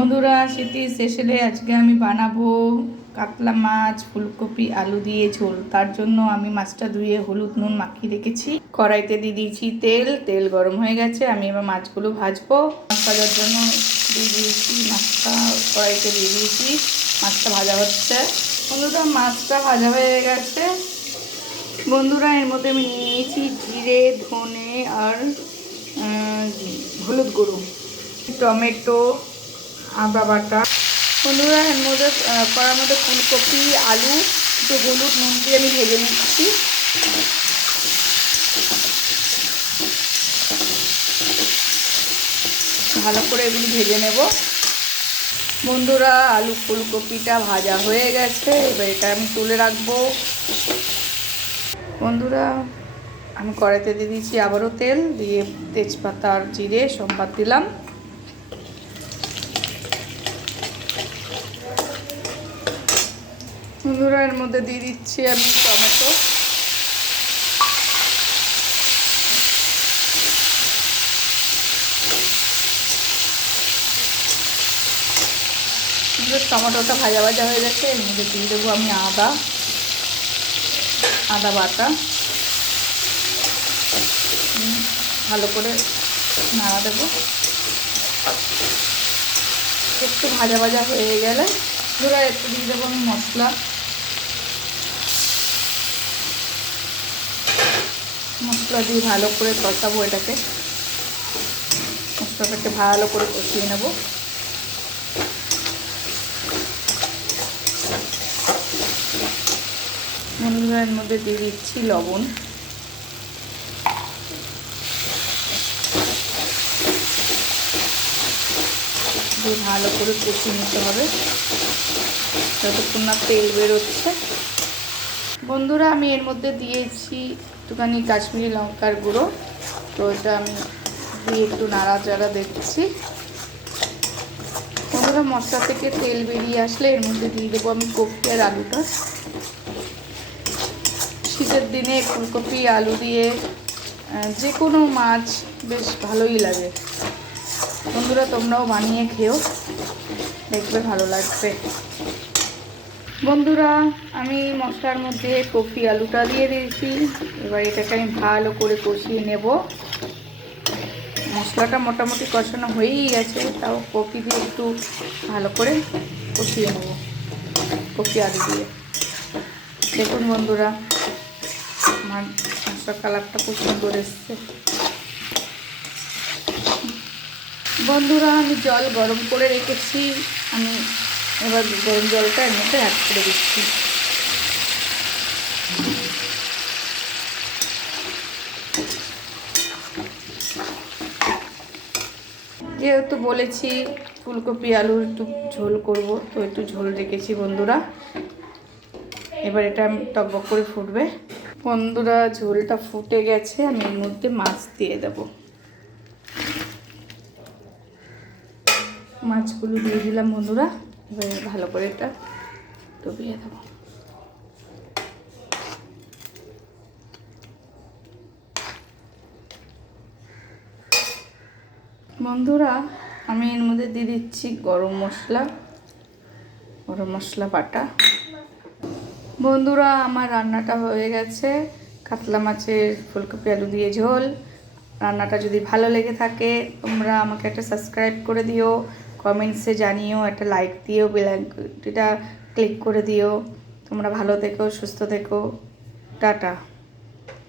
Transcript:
বন্ধুরা, শীতের সেশনে আজকে আমি বানাবো কাতলা মাছ ফুলকপি আলু দিয়ে ঝোল। তার জন্য আমি মাছটা ধুয়ে হলুদ নুন মাখিয়ে রেখেছি। কড়াইতে দিয়ে দিয়েছি তেল গরম হয়ে গেছে। আমি এবার মাছগুলো ভাজবো। মাছ ভাজার জন্য দিয়ে দিয়েছি মাছটা, কড়াইতে দিয়ে দিয়েছি। মাছটা ভাজা হচ্ছে। বন্ধুরা, মাছটা ভাজা হয়ে গেছে। বন্ধুরা, এর মধ্যে আমি নিয়েছি জিরে, ধনে আর হলুদ গুঁড়ো, টমেটো, আদা বাটা। বন্ধুরা, এর মধ্যে কড়ার মধ্যে ফুলকপি আলু একটু হলুদ নুন দিয়ে আমি ভেজে নিচ্ছি। ভালো করে এগুলি ভেজে নেব। বন্ধুরা, আলু ফুলকপিটা ভাজা হয়ে গেছে। এবার এটা আমি তুলে রাখবো। বন্ধুরা, আমি কড়াইতে দিয়ে দিয়েছি আবারও তেল দিয়ে তেজপাতা আর জিরে সম্বাদ দিলাম। বন্ধুরা, এর মধ্যে দিয়ে দিচ্ছি আমি টমেটো। টমেটোটা ভাজা ভাজা হয়ে গেছে। এর মধ্যে দিয়ে দেবো আমি আদা বাটা। ভালো করে নাড়া দেবো। একটু ভাজা ভাজা হয়ে গেলে ধরো একটু দিয়ে দেবো আমি মশলা দিয়ে ভালো করে কষাবো। এটাকে মশলাটাকে ভালো করে কষিয়ে নেব। এর মধ্যে দিয়ে দিচ্ছি লবণ। দিয়ে ভালো করে কষিয়ে নিতে হবে যতক্ষণ না তেল বেরোচ্ছে। বন্ধুরা, আমি এর মধ্যে দিয়েছি একটুখানি কাশ্মীরি লঙ্কার গুঁড়ো। তো এটা আমি দিয়ে একটু নাড়াচাড়া দেখছি। বন্ধুরা, মশলা থেকে তেল বেরিয়ে আসলে এর মধ্যে দিয়ে দেবো আমি কপি আর আলুটা। শীতের দিনে ফুলকপি আলু দিয়ে যে কোনো মাছ বেশ ভালোই লাগে। বন্ধুরা, তোমরাও বানিয়ে খেও, দেখবে ভালো লাগবে। বন্ধুরা, আমি মশলার মধ্যে কপি আলুটা দিয়ে দিয়েছি। এবার এটাকে আমি ভালো করে কষিয়ে নেব। মশলাটা মোটামুটি কষানো হয়েই গেছে, তাও কপি দিয়ে একটু ভালো করে কষিয়ে নেব। কপি আলু দিয়ে দেখুন বন্ধুরা, আমার মশলার কালারটা খুব সুন্দর এসছে। বন্ধুরা, আমি জল গরম করে রেখেছি। আমি এবার গরম জলটা এর মধ্যে অ্যাড করে দিচ্ছি। যেহেতু বলেছি ফুলকপি আলুর একটু ঝোল করব, তো একটু ঝোল রেখেছি বন্ধুরা। এবার এটা টকবক করে ফুটবে। বন্ধুরা, ঝোলটা ফুটে গেছে। আমি এর মধ্যে মাছ দিয়ে দেব। মাছগুলো দিয়ে দিলাম বন্ধুরা। এবার ভালো করে এটা ডুবিয়ে দেবো। বন্ধুরা, আমি এর মধ্যে দিয়ে দিচ্ছি গরম মশলা বাটা। বন্ধুরা, আমার রান্নাটা হয়ে গেছে, কাতলা মাছের ফুলকপি আলু দিয়ে ঝোল। রান্নাটা যদি ভালো লেগে থাকে তোমরা আমাকে একটা সাবস্ক্রাইব করে দিও, কমেন্টসে জানিও, একটা লাইক দিও, বেল আইকনটা ক্লিক করে দিও। তোমরা ভালো থেকো, সুস্থ থেকো। টাটা।